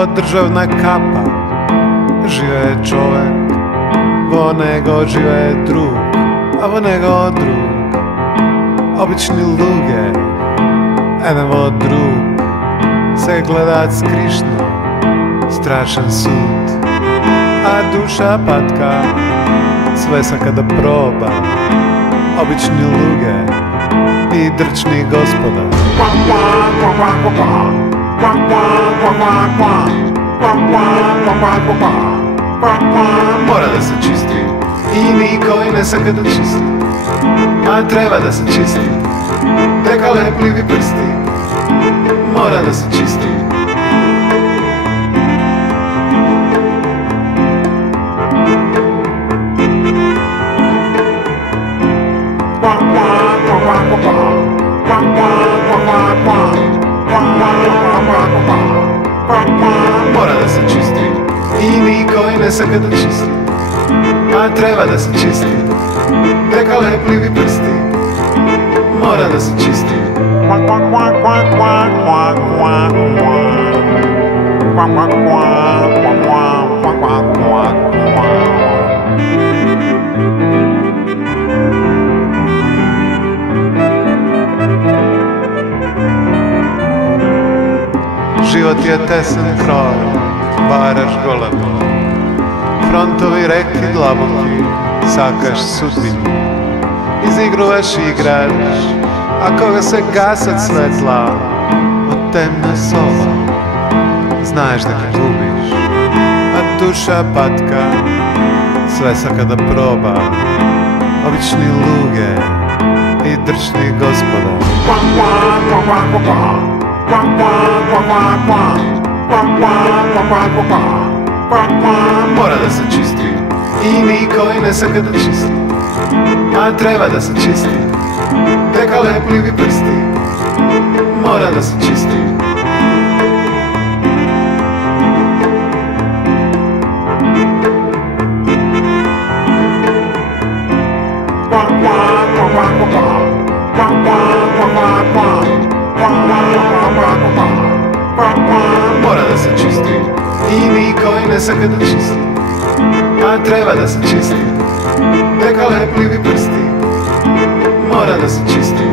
nego državna kapa. Žive čovek, vo nego žive drug, a vo nego drug, obični luge, jedan vo drug, se gledat skrišno, strašan sud, a duša patka, sve sam kada proba, obični luge i drčni gospoda. Mora da se čisti i niko i ne sam kada čisti, a treba da se čisti, neka lepljivi prsti, mora da se čisti. Mora da se čisti i niko i ne sam kada čisti, a treba da se čisti, neka lepljivi prsti, mora da se čisti. Život je tesen kroj, varaš golemo, frontovi reki dlaboki, sakaš sudbinu, izigruvaš i igraš, a koga se gasac svetla, od temna soba, znaš da ga gubiš, a duša patka, sve sam kada proba, obični luge i drčni gospoda. Mora da se čisti i niko i ne sam kada čisti, a treba da se čisti, neka lepljivi prsti, mora da se čisti. Mora da se čisti i niko i ne sam kada čisti, a treba da se čisti, neka lepljivi prsti, mora da se čisti.